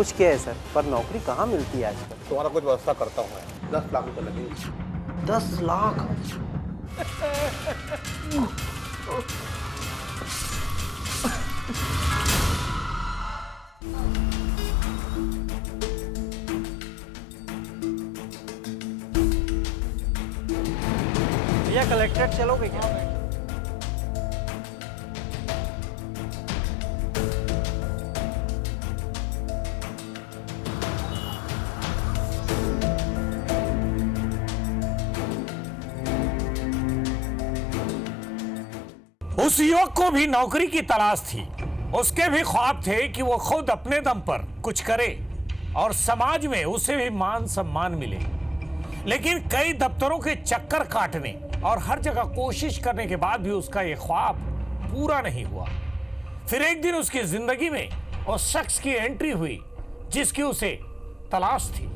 कुछ किया है सर, पर नौकरी कहाँ मिलती है आजकल। तुम्हारा कुछ व्यवस्था करता हूँ मैं। 10 लाख रुपए लगेंगे। 10 लाख? भैया कलेक्ट्रेट चलोगे क्या? उस युवक को भी नौकरी की तलाश थी। उसके भी ख्वाब थे कि वो खुद अपने दम पर कुछ करे और समाज में उसे भी मान सम्मान मिले। लेकिन कई दफ्तरों के चक्कर काटने और हर जगह कोशिश करने के बाद भी उसका ये ख्वाब पूरा नहीं हुआ। फिर एक दिन उसकी जिंदगी में उस शख्स की एंट्री हुई जिसकी उसे तलाश थी।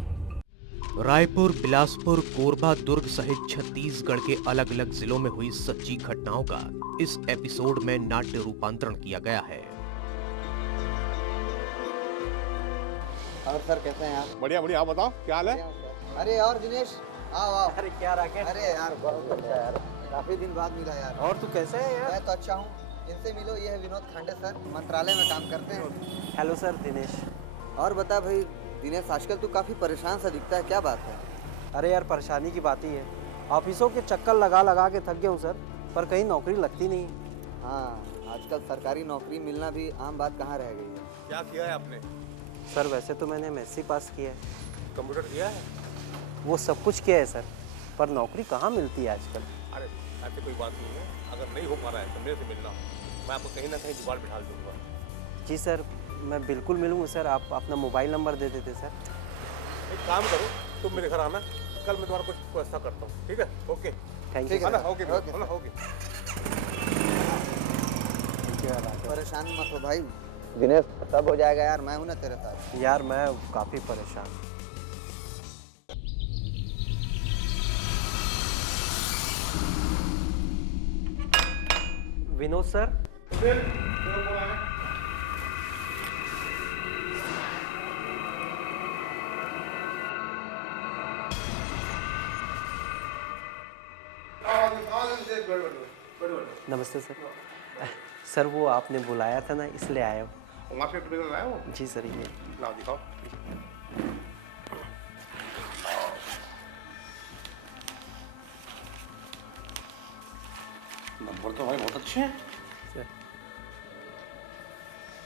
रायपुर, बिलासपुर, कोरबा, दुर्ग सहित छत्तीसगढ़ के अलग अलग जिलों में हुई सच्ची घटनाओं का इस एपिसोड में नाट्य रूपांतरण किया गया है। और सर कैसे हैं आप? बढ़िया बढ़िया, आप बताओ क्या हाल है? अरे और दिनेश, आओ आओ। अरे क्या राकेश? अरे यार बहुत अच्छा यार, काफी दिन बाद मिला यार। और तू कैसे है यार? मैं तो अच्छा हूँ। इनसे मिलो, ये है विनोद खांडे सर, मंत्रालय में काम करते हैं। Hello sir Dinesh. और बता भाई दिनेश, आजकल तू काफी परेशान सा दिखता है, क्या बात है? अरे यार परेशानी की बात ही है, ऑफिसों के चक्कर लगा लगा के थक गया हूँ सर, पर कहीं नौकरी लगती नहीं। हाँ, आजकल सरकारी नौकरी मिलना भी आम बात कहाँ रह गई है। क्या किया है आपने? सर वैसे तो मैंने एमएससी पास किया है। कंप्यूटर किया है? वो सब कुछ किया है सर, पर नौकरी कहाँ मिलती है आजकल। अरे ऐसी कोई बात नहीं है, अगर नहीं हो पा रहा है तो मेरे से मिलना, मैं आपको कहीं ना कहीं जुगाड़ बिठा दूंगा। जी सर, मैं बिल्कुल मिलूंगा सर। आप अपना मोबाइल नंबर दे देते सर। एक काम करो, तुम मेरे घर आना, कल मैं तुम्हारा कुछ व्यवस्था करता हूँ, ठीक है? ओके, थैंक यू ठीक है सर। ना? Okay okay okay. परेशान मत हो भाई दिनेश, सब हो जाएगा यार, मैं हूँ ना तेरे साथ। यार मैं काफ़ी परेशान। विनोद सर। नमस्ते सर। सर वो आपने बुलाया था ना, इसलिए आया हूँ। मार्केट में लाया हूँ। जी सर, ये लाओ दिखाओ। नंबर तो भाई बहुत अच्छे हैं। सर।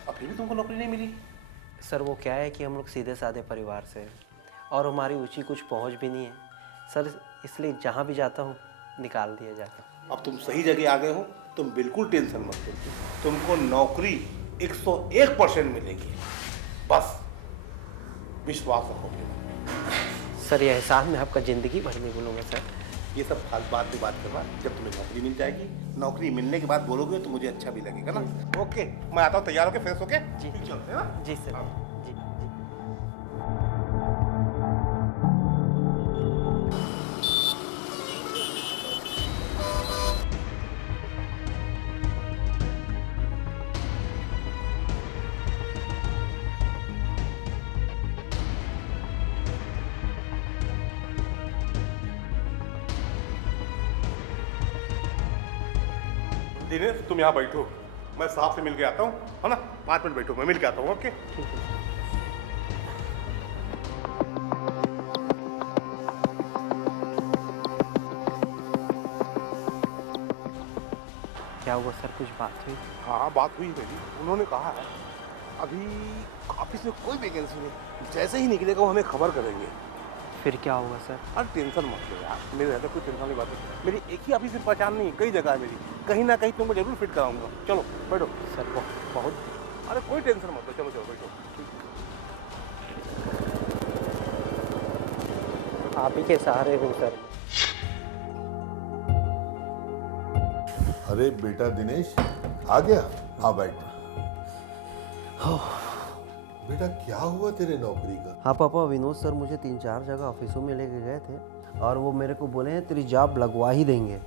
अब फिर भी तुमको नौकरी नहीं मिली? सर वो क्या है कि हम लोग सीधे साधे परिवार से हैं और हमारी ऊंची कुछ पहुंच भी नहीं है सर, इसलिए जहाँ भी जाता हूँ निकाल दिया जाता है। अब तुम सही जगह आ गए हो, तुम बिल्कुल टेंशन मत लो, तुमको नौकरी 101% मिलेगी, बस विश्वास रखो। सर ये एहसान में आपका ज़िंदगी भर नहीं भूलूंगा सर। ये सब फालतू बात पे बात करना, जब तुम्हें नौकरी मिल जाएगी, नौकरी मिलने के बाद बोलोगे तो मुझे अच्छा भी लगेगा ना। ओके, मैं आता हूँ, तैयार होके फ्रेश होके जी चलते हैं ना। जी सर। जी जी। दिनेश तुम यहाँ बैठो, मैं साहब से मिल के आता हूँ, है ना? 5 मिनट बैठो, मैं मिल के आता हूँ। ओके। क्या हुआ सर, कुछ बात हुई? हाँ बात हुई मेरी, उन्होंने कहा है अभी ऑफिस में कोई वैकेंसी नहीं, जैसे ही निकलेगा वो हमें खबर करेंगे। फिर क्या होगा सर? अरे टेंशन मत लो यार, मेरे ज़्यादा कोई टेंशन वाली बात नहीं। मेरी एक ही ऑफिस में पहचान नहीं, कई जगह है मेरी, कहीं ना कहीं तुमको जरूर फिट कराऊंगा। चलो बैठो। सर बहुत अरे कोई टेंशन मत लो, चलो चलो बैठो। आप ही के सहारे हूँ सर। अरे बेटा दिनेश आ गया, हाँ बैठ। बेटा क्या हुआ तेरे नौकरी का? हाँ पापा, विनोद सर मुझे 3-4 जगह ऑफिसों में लेके गए थे और वो मेरे को बोले हैं तेरी जॉब लगवा ही देंगे।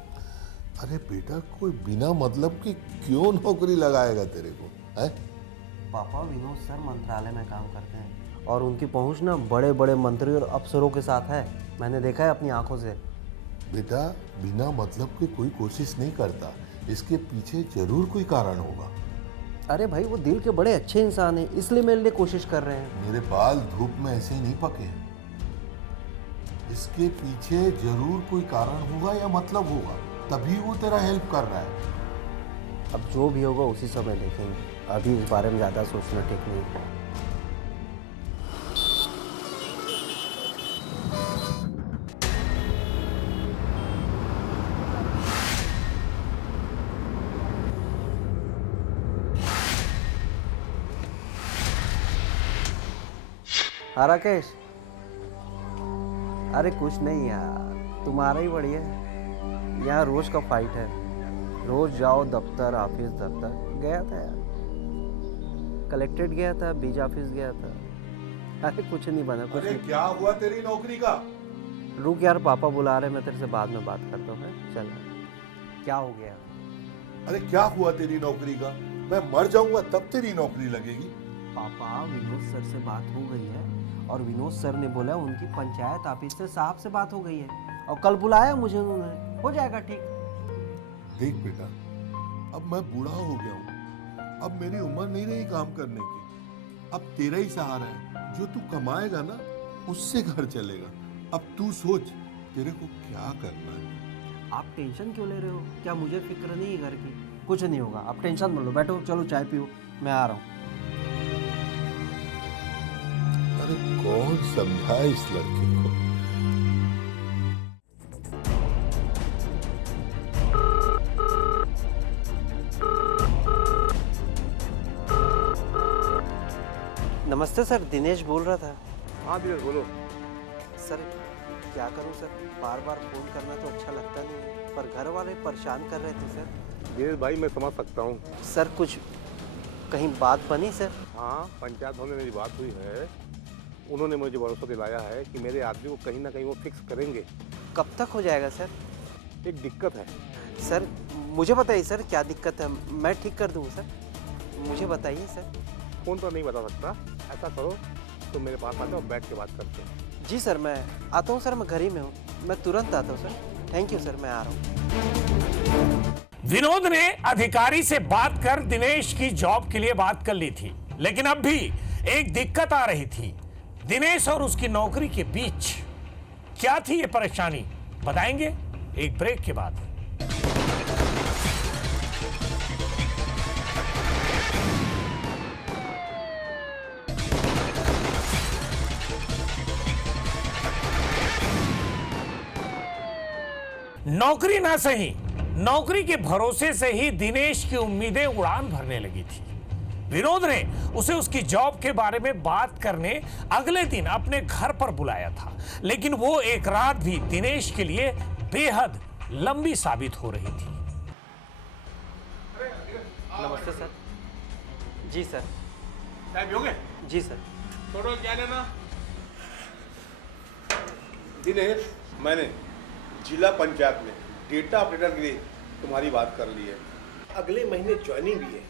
अरे बेटा कोई बिना मतलब कि क्यों नौकरी लगाएगा तेरे को है? पापा विनोद सर मंत्रालय में काम करते हैं और उनकी पहुंच ना बड़े बड़े मंत्री और अफसरों के साथ है। मैंने देखा है अपनी आंखों से। बेटा बिना मतलब के कोई कोशिश नहीं करता, इसके पीछे जरूर कोई कारण होगा। अरे भाई वो दिल के बड़े अच्छे इंसान हैं, इसलिए मेरे लिए कोशिश कर रहे हैं। मेरे बाल धूप में ऐसे ही नहीं पके हैं। इसके पीछे जरूर कोई कारण होगा या मतलब होगा, तभी वो तेरा हेल्प कर रहा है। अब जो भी होगा उसी समय देखेंगे, अभी इस बारे में ज़्यादा सोचना ठीक नहीं है। हाँ राकेश, अरे कुछ नहीं यार, तुम्हारा ही बढ़िया है। यहाँ रोज का फाइट है, रोज जाओ दफ्तर ऑफिस दफ्तर। गया था यार, कलेक्ट्रेट गया था, बीज ऑफिस गया था। अरे कुछ नहीं बना, कुछ नहीं। क्या हुआ तेरी नौकरी का? रुक यार, पापा बुला रहे, मैं तेरे से बाद में बात करता हूँ। चल, क्या हो गया? अरे क्या हुआ तेरी नौकरी का? मैं मर जाऊंगा तब तेरी नौकरी लगेगी। पापा विनोद सर से बात हो गई है और विनोद सर ने बोला उनकी पंचायत ऑफिस से साहब से बात हो गई है और कल बुलाया मुझे उन्होंने, हो जाएगा ठीक। देख बेटा, अब मैं बूढ़ा हो गया हूँ, अब मेरी उम्र नहीं रही काम करने की। अब तेरा ही सहारा है, जो तू कमाएगा ना उससे घर चलेगा। अब तू सोच तेरे को क्या करना है। आप टेंशन क्यों ले रहे हो? क्या मुझे फिक्र नहीं है घर की? कुछ नहीं होगा, आप टेंशन मत लो। बैठो, चलो चाय पियो, मैं आ रहा हूँ। अरे कौन समझाए इस लड़के को? नमस्ते सर, दिनेश बोल रहा था। हाँ दिनेश बोलो। सर क्या करूं सर, बार बार फोन करना तो अच्छा लगता नहीं है, पर घर वाले परेशान कर रहे थे सर। दिनेश भाई मैं समझ सकता हूँ। सर कुछ कहीं बात बनी सर? हाँ, पंचायत भवन में मेरी बात हुई है। उन्होंने मुझे भरोसा दिलाया है कि मेरे आदमी को कहीं ना कहीं वो फिक्स करेंगे। कब तक हो जाएगा सर? एक दिक्कत है सर मुझे बताइए सर, क्या दिक्कत है? मैं ठीक कर दूँ सर, मुझे बताइए सर। फोन पर नहीं बता सकता। ऐसा करो तुम मेरे पास आ जाओ, बैठ के बात करते हैं। जी सर, मैं आता हूँ सर, मैं घर ही में हूँ, मैं तुरंत आता हूँ सर। थैंक यू सर, मैं आ रहा हूँ। विनोद ने अधिकारी से बात कर दिनेश की जॉब के लिए बात कर ली थी, लेकिन अब भी एक दिक्कत आ रही थी दिनेश और उसकी नौकरी के बीच। क्या थी ये परेशानी, बताएंगे एक ब्रेक के बाद। नौकरी ना सही, नौकरी के भरोसे से ही दिनेश की उम्मीदें उड़ान भरने लगी थी। विनोद ने उसे उसकी जॉब के बारे में बात करने अगले दिन अपने घर पर बुलाया था, लेकिन वो एक रात भी दिनेश के लिए बेहद लंबी साबित हो रही थी। नमस्ते सर। जी सर। चाय पियोगे? जी सर। थोड़ा क्या लेना? दिनेश, मैंने जिला पंचायत में डेटा ऑपरेटर के लिए तुम्हारी बात कर ली है। अगले महीने ज्वाइनिंग भी है।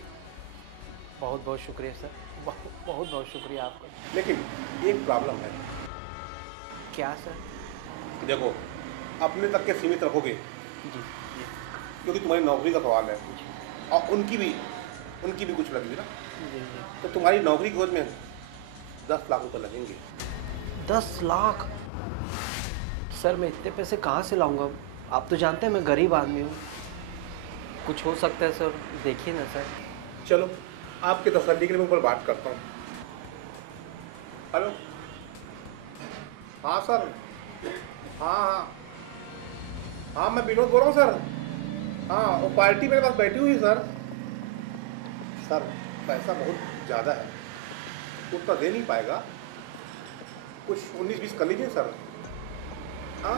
बहुत बहुत शुक्रिया सर, बहुत बहुत शुक्रिया आपका। लेकिन एक प्रॉब्लम है। क्या सर? देखो, अपने तक के सीमित रखोगे जी जी क्योंकि तुम्हारी नौकरी का सवाल है और उनकी भी कुछ लगेगी ना। जी जी। तो तुम्हारी नौकरी की खोज में 10 लाख रुपए लगेंगे। 10 लाख? सर मैं इतने पैसे कहाँ से लाऊंगा? आप तो जानते हैं मैं गरीब आदमी हूँ, कुछ हो सकता है सर, देखिए ना सर। चलो आपके तसल्ली के लिए मैं ऊपर बात करता हूँ। हेलो, हाँ सर, हाँ मैं विनोद बोल रहा हूँ सर। हाँ, वो पार्टी मेरे पास बैठी हुई है सर। सर पैसा बहुत ज़्यादा है, उतना दे नहीं पाएगा, कुछ 19-20 कर लीजिए सर। हाँ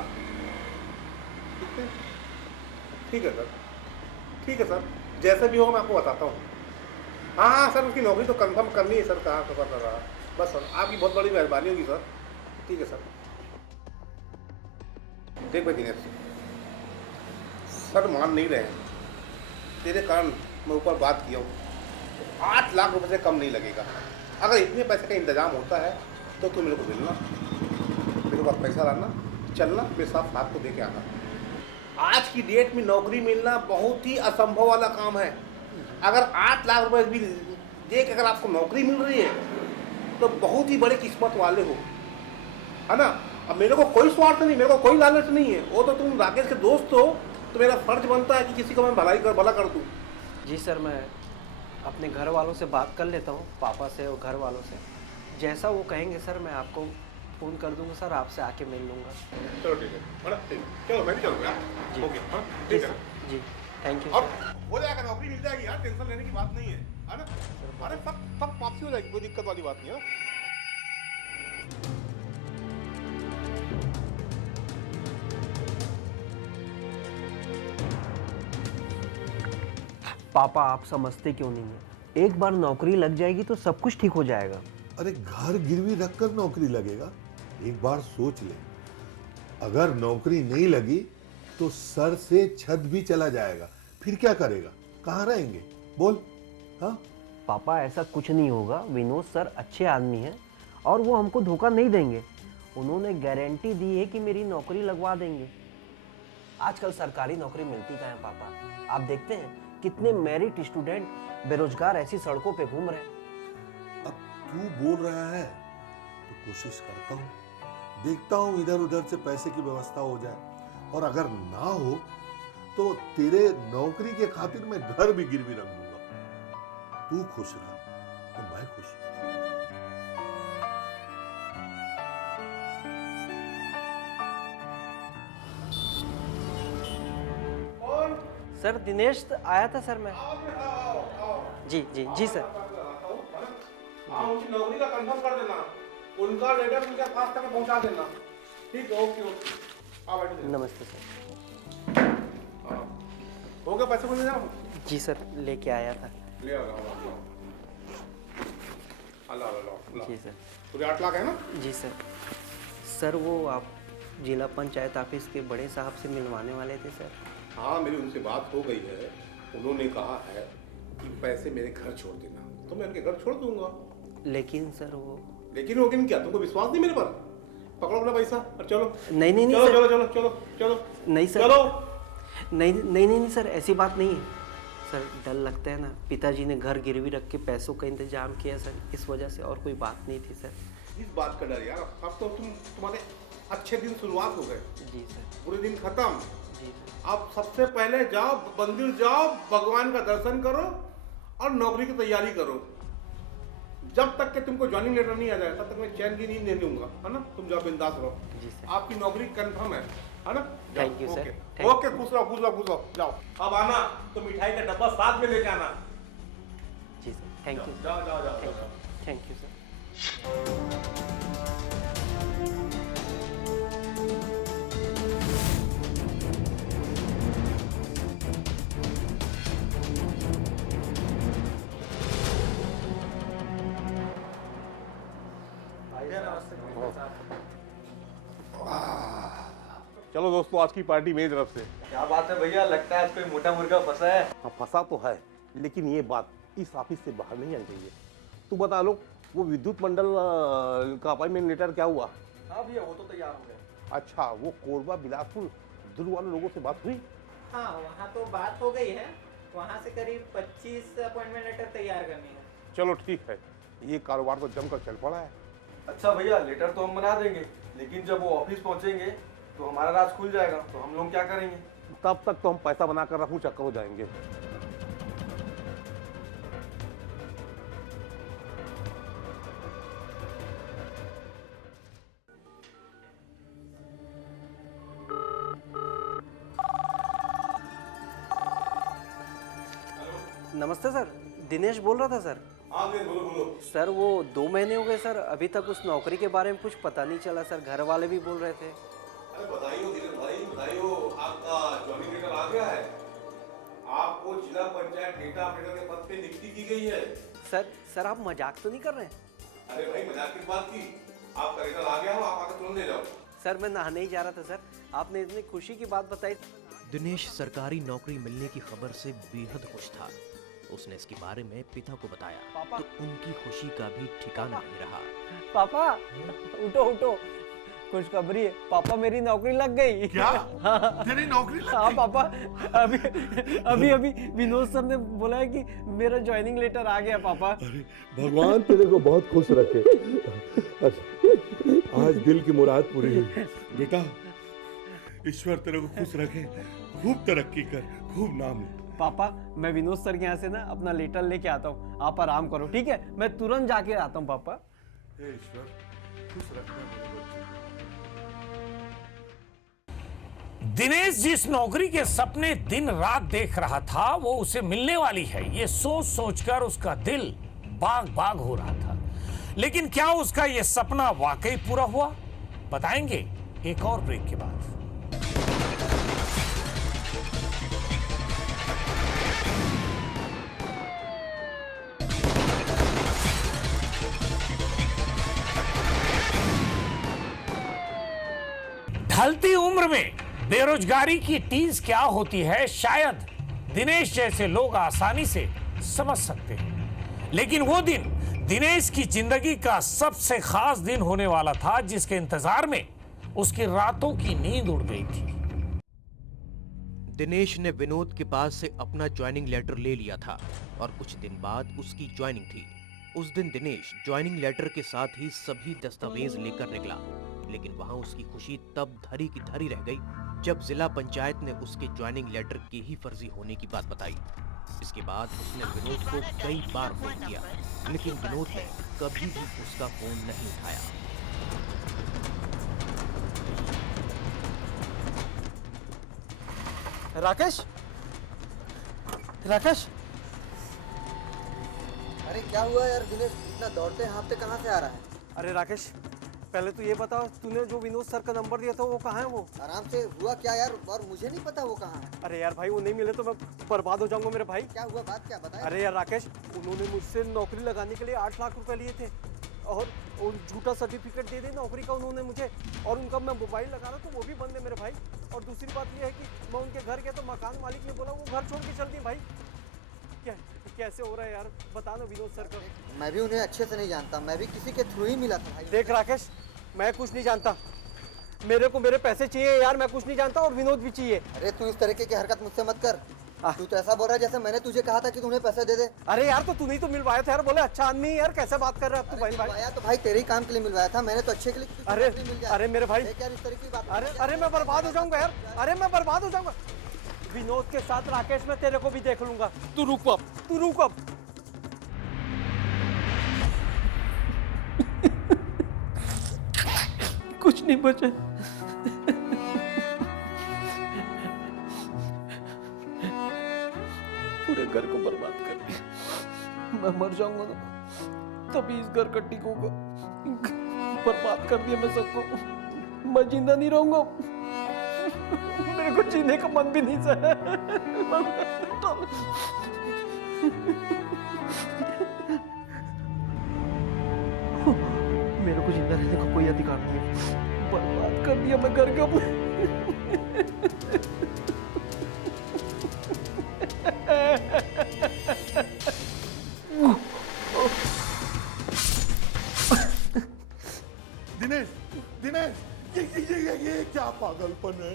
ठीक है सर, ठीक है सर, जैसे भी होगा मैं आपको बताता हूँ। हाँ सर, उसकी नौकरी तो कंफर्म करनी है सर। कहाँ सफर कर रहा? बस सर, आपकी बहुत बड़ी मेहरबानी होगी सर। ठीक है सर। देख भाई दिनेश, सर मान नहीं रहे, तेरे कारण मैं ऊपर बात किया हूँ, तो 8 लाख रुपए से कम नहीं लगेगा। अगर इतने पैसे का इंतजाम होता है तो तू मेरे को मिलना, मेरे पास पैसा लाना, चलना मेरे साथ हाथ को दे के आना। आज की डेट में नौकरी मिलना बहुत ही असंभव वाला काम है। अगर 8 लाख रुपए भी दे के अगर आपको नौकरी मिल रही है तो बहुत ही बड़े किस्मत वाले हो, है ना। अब मेरे को कोई स्वार्थ नहीं, मेरे को कोई लालच नहीं है। वो तो तुम राकेश के दोस्त हो, तो मेरा फर्ज बनता है कि किसी को मैं भला कर दूँ। जी सर, मैं अपने घर वालों से बात कर लेता हूँ, पापा से और घर वालों से। जैसा वो कहेंगे सर मैं आपको फ़ोन कर दूंगा सर, आपसे आके मिल लूँगा। चलो ठीक है, चलो मैं भी चलूँगा जी। ओके, हाँ जी ठीक है। सर, जी थैंक यू और सर। हो जाएगा, नौकरी मिल जाएगी यार, टेंशन लेने की बात नहीं है ना। अरे सब वापसी हो जाएगी, कोई दिक्कत वाली बात नहीं है ना। पापा आप समझते क्यों नहीं है, एक बार नौकरी लग जाएगी तो सब कुछ ठीक हो जाएगा। अरे घर गिरवी रखकर नौकरी लगेगा? एक बार सोच ले, अगर नौकरी नहीं लगी तो सर से छत भी चला जाएगा, फिर क्या करेगा, कहाँ रहेंगे बोल? हाँ पापा ऐसा कुछ नहीं होगा, विनोद सर अच्छे आदमी हैं और वो हमको धोखा नहीं देंगे। उन्होंने गारंटी दी है कि मेरी नौकरी लगवा देंगे। आजकल सरकारी नौकरी मिलती कहाँ है पापा, आप देखते हैं कितने मैरिट स्टूडेंट बेरोजगार ऐसी सड़कों पे घूम रहे हैं। अब तू बोल रहा है तो कोशिश करता हूँ, देखता हूँ इधर उधर से पैसे की व्यवस्था हो जाए, और अगर ना हो तो तेरे नौकरी के खातिर मैं घर भी गिरवी रख दूंगा। तू खुश रह तो मैं खुश हूं। सर दिनेश आया था सर, मैं जी जी जी सर। हाँ उनकी नौकरी का कंफर्म कर देना, उनका लेटर उनके पास तक पहुंचा देना। ठीक है, ओके ओके, आ बैठिए। नमस्ते सर। हाँ हो गया, पैसे को ले जाओ। जी सर लेके आया था। ले आओ अल्लाह जी सर। पूरे 8 लाख है ना? जी सर। सर वो आप जिला पंचायत ऑफिस के बड़े साहब से मिलवाने वाले थे सर। हाँ मेरी उनसे बात हो गई है, उन्होंने कहा है कि पैसे मेरे घर छोड़ देना, तो मैं उनके घर छोड़ दूंगा। लेकिन सर वो लेकिन क्या तुमको विश्वास नहीं मेरे पर? पकड़ो अपना पैसा और चलो। नहीं नहीं नहीं चलो सर। चलो चलो चलो चलो नहीं सर, चलो। नहीं नहीं नहीं सर, ऐसी बात नहीं है सर। डर लगता है ना, पिताजी ने घर गिरवी रख के पैसों का इंतजाम किया सर, इस वजह से, और कोई बात नहीं थी सर। इस बात का डर यार, अब तो तुम्हारे अच्छे दिन शुरुआत हो गए, जी सर। बुरे दिन खत्म। जी सर। अब सबसे पहले जाओ मंदिर जाओ, भगवान का दर्शन करो और नौकरी की तैयारी करो। जब तक कि तुमको ज्वाइनिंग लेटर नहीं आ जाए तब तक मैं चैन की नींद नहीं दूंगा, है ना। तुम जाओ बिंदास रहो, जी सर। आपकी नौकरी कंफर्म है ना। Thank you sir. ओके खुश रहो खुश रहो खुश रहो। जाओ अब आना तो मिठाई का डब्बा साथ में लेके आना। जी सर थैंक यू। जाओ जाओ जाओ जाओ। Thank you sir. चलो दोस्तों, आज की पार्टी मेरी तरफ से। क्या बात है भैया, लगता है आज कोई मोटा मुर्गा फंसा है। हाँ फंसा तो है, लेकिन ये बात इस ऑफिस से बाहर नहीं आनी चाहिए। तू बता लो, वो विद्युत मंडल का अपॉइंटमेंट लेटर क्या हुआ? हाँ भैया वो तो तैयार हो गया। अच्छा, वो कोरबा बिलासपुर दुर्ग वाले लोगों से बात हुई? हाँ वहाँ तो बात हो गई है, वहाँ से करीब 25 अपॉइंटमेंट लेटर तैयार करनी है। चलो ठीक है, ये कारोबार तो जमकर चल पड़ा है। अच्छा भैया, लेटर तो हम बना देंगे, लेकिन जब वो ऑफिस पहुंचेंगे तो हमारा राज खुल जाएगा, तो हम लोग क्या करेंगे? तब तक तो हम पैसा बनाकर रफू चक्कर हो जाएंगे। नमस्ते सर, दिनेश बोल रहा था सर। हाँ बोलो बोलो। सर वो 2 महीने हो गए सर, अभी तक उस नौकरी के बारे में कुछ पता नहीं चला सर। घर वाले भी बोल रहे थे। अरे बधाई हो धीरज भाई, बधाई हो, आपका ज्वाइनिंग लेटर आ गया है। आपको जिला पंचायत डेटा ऑपरेटर के पद पे नियुक्ति की गई है। सर आप मजाक तो नहीं कर रहे हैं? अरे भाई मजाक की बात की, आपका लेटर आ गया हो, आप आकर तुरंत ले जाओ। सर मैं नहाने ही जा रहा था सर, आपने इतनी खुशी की बात बताई। दिनेश सरकारी नौकरी मिलने की खबर से बेहद खुश था। उसने इसके बारे में पिता को बताया पापा। तो उनकी खुशी का भी ठिकाना नहीं रहा। पापा उठो उठो, खुशखबरी है पापा, मेरी नौकरी लग गई। क्या? तेरी नौकरी लग हाँ गई? पापा, अभी अभी विनोद सर ने बोला है कि मेरा ज्वाइनिंग लेटर आ गया पापा। अरे भगवान तेरे को बहुत खुश रखे। अच्छा, आज दिल की मुराद पूरी हुई बेटा। ईश्वर तेरे को खुश रखे, खूब तरक्की कर, खूब नाम ले। पापा मैं विनोद सर के यहाँ से ना अपना लेटर लेके आता हूँ, आप आराम करो ठीक है, मैं तुरंत जाके आता हूँ पापा। हे ईश्वर खुश रखना मेरे बच्चे को। दिनेश जिस नौकरी के सपने दिन रात देख रहा था वो उसे मिलने वाली है, ये सोच सोचकर उसका दिल बाग बाग हो रहा था। लेकिन क्या उसका ये सपना वाकई पूरा हुआ? बताएंगे एक और ब्रेक के बाद। ढलती उम्र में बेरोजगारी की टीज क्या होती है शायद दिनेश जैसे लोग आसानी से समझ सकते हैं, लेकिन वो दिन दिनेश की जिंदगी का सबसे खास दिन होने वाला था जिसके इंतजार में उसकी रातों की नींद उड़ गई थी। दिनेश ने विनोद के पास से अपना ज्वाइनिंग लेटर ले लिया था और कुछ दिन बाद उसकी ज्वाइनिंग थी। उस दिन दिनेश ज्वाइनिंग लेटर के साथ ही सभी दस्तावेज लेकर निकला, लेकिन वहां उसकी खुशी तब धरी की धरी रह गई जब जिला पंचायत ने उसके ज्वाइनिंग लेटर के ही फर्जी होने की बात बताई। इसके बाद उसने विनोद को कई बार फोन किया, लेकिन विनोद ने कभी भी उसका फोन नहीं उठाया। राकेश, राकेश, अरे क्या हुआ यार दिनेश, इतना दौड़ते हाँफते कहाँ से आ रहा है? अरे राकेश पहले तो ये बता, तूने जो विनोद सर का नंबर दिया था वो कहाँ है? वो आराम से हुआ क्या यार, और मुझे नहीं पता वो कहाँ है। अरे यार भाई वो नहीं मिले तो मैं बर्बाद हो जाऊंगा मेरे भाई। क्या हुआ, बात क्या बताए? अरे यार राकेश, उन्होंने मुझसे नौकरी लगाने के लिए 8 लाख रुपए लिए थे और झूठा सर्टिफिकेट दे दी नौकरी का उन्होंने मुझे, और उनका मैं मोबाइल लगा रहा तो वो भी बंद है मेरे भाई। और दूसरी बात ये है कि मैं उनके घर गया तो मकान मालिक ने बोला वो घर छोड़ के चल दिए भाई। क्या कैसे हो रहा है यार, बता ना विनोद सर का। मैं भी उन्हें अच्छे से नहीं जानता, मैं भी किसी के थ्रू ही मिला था भाई। देख राकेश, मैं कुछ नहीं जानता, मेरे को मेरे पैसे चाहिए यार, मैं कुछ नहीं जानता और विनोद भी चाहिए। अरे तू इस तरीके की हरकत मुझसे मत कर। तू तो ऐसा बोल रहा है जैसे मैंने तुझे कहा था कि तुम्हें पैसे दे दे। अरे यार तो तूने तो मिलवाया था यार, बोले अच्छा आदमी है यार, कैसे बात कर रहा है अब तू भाई? मिलवाया तो भाई तेरे ही काम के लिए मिलवाया था, मैंने तो अच्छे के लिए कि तुझे अरे नौकरी मिल जाए। अरे मेरे भाई, देख यार इस तरह की बात। अरे मैं बर्बाद हो जाऊंगा यार, अरे मैं बर्बाद हो जाऊंगा। विनोद के साथ राकेश मैं तेरे को भी देख लूंगा, तू रुक अब, तू रुक अब। कुछ नहीं बचे, पूरे घर को बर्बाद कर दिया। मैं मर जाऊंगा ना तभी इस घर का टिकूंगा। बर्बाद कर दिया मैं सबको, मैं जिंदा नहीं रहूंगा, मेरे को जीने का मन भी नहीं सह। मेरे को जिंदा रहने का कोई अधिकार नहीं है, बर्बाद कर दिया मैं घर का। दिनेश, दिनेश, ये क्या पागलपन है?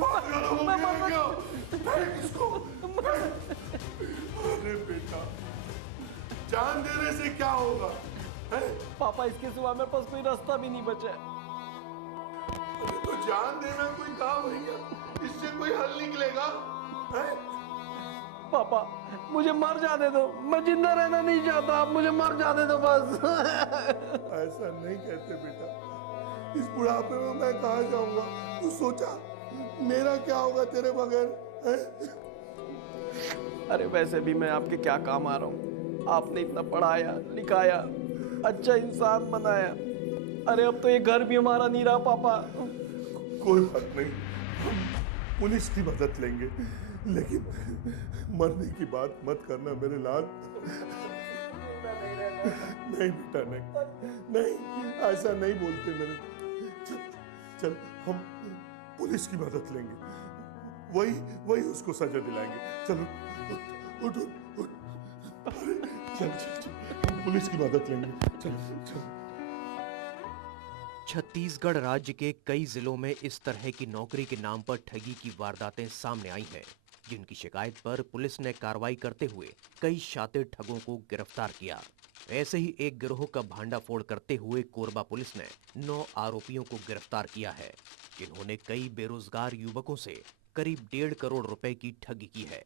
पागल हो गया क्या? फेंक इसको, फेंक। अरे बेटा, जान देने से क्या होगा? है? पापा इसके सिवा मेरे पास कोई रास्ता भी नहीं बचा। अरे तो जान देना कोई काम है क्या? इससे कोई हल निकलेगा? है? पापा मुझे मर जाने दो, मैं जिंदा रहना नहीं चाहता, आप मुझे मर जाने दो बस। ऐसा नहीं कहते बेटा, इस बुढ़ापे में मैं कहाँ जाऊंगा? तू सोचा मेरा क्या होगा तेरे बगैर? है? अरे वैसे भी मैं आपके क्या काम आ रहा हूँ, आपने इतना पढ़ाया लिखाया, अच्छा इंसान बनाया। अरे अब तो ये घर भी हमारा नहीं रहा पापा। कोई बात नहीं, हम पुलिस की मदद लेंगे, लेकिन मरने की बात मत करना मेरे लाल। नहीं बेटा, नहीं, ऐसा नहीं बोलते मेरे। चल हम पुलिस की मदद लेंगे, वही उसको सजा दिलाएंगे। चलो उठ उठ उठ, उठ। चल चल चल, हम पुलिस की मदद लेंगे। चल चल। छत्तीसगढ़ राज्य के कई जिलों में इस तरह की नौकरी के नाम पर ठगी की वारदातें सामने आई हैं, जिनकी शिकायत पर पुलिस ने कार्रवाई करते हुए कई शातिर ठगों को गिरफ्तार किया। ऐसे ही एक गिरोह का भांडाफोड़ करते हुए कोरबा पुलिस ने 9 आरोपियों को गिरफ्तार किया है, जिन्होंने कई बेरोजगार युवकों से करीब 1.5 करोड़ रुपए की ठगी की है।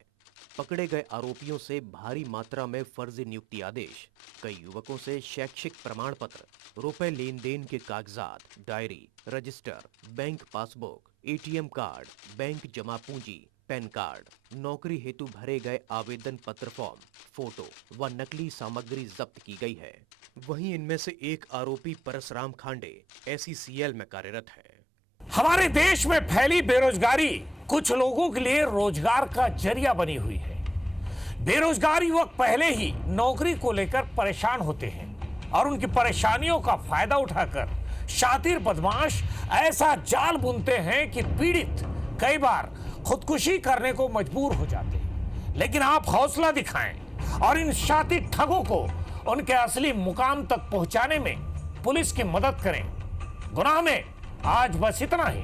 पकड़े गए आरोपियों से भारी मात्रा में फर्जी नियुक्ति आदेश, कई युवकों से शैक्षिक प्रमाण पत्र, रुपए लेन देन के कागजात, diary, register, bank passbook, ATM card, bank जमा पूंजी, पैन कार्ड, नौकरी हेतु भरे गए आवेदन पत्र फॉर्म, फोटो व नकली सामग्री जब्त की गई है। वहीं इनमें से एक आरोपी परसराम खांडे SECL में कार्यरत है। हमारे देश में फैली बेरोजगारी कुछ लोगों के लिए रोजगार का जरिया बनी हुई है। बेरोजगार युवक पहले ही नौकरी को लेकर परेशान होते हैं और उनकी परेशानियों का फायदा उठाकर शातिर बदमाश ऐसा जाल बुनते हैं कि पीड़ित कई बार खुदकुशी करने को मजबूर हो जाते हैं। लेकिन आप हौसला दिखाएं और इन शातिर ठगों को उनके असली मुकाम तक पहुंचाने में पुलिस की मदद करें। गुनाह में आज बस इतना ही।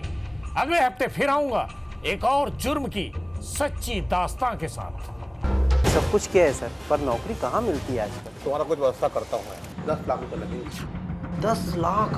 अगले हफ्ते फिर आऊंगा एक और जुर्म की सच्ची दास्तां के साथ। सब कुछ किया है सर, पर नौकरी कहाँ मिलती है आजकल? तुम्हारा कुछ व्यवस्था करता हूँ मैं। 10 लाख रुपए लगेंगे। 10 लाख?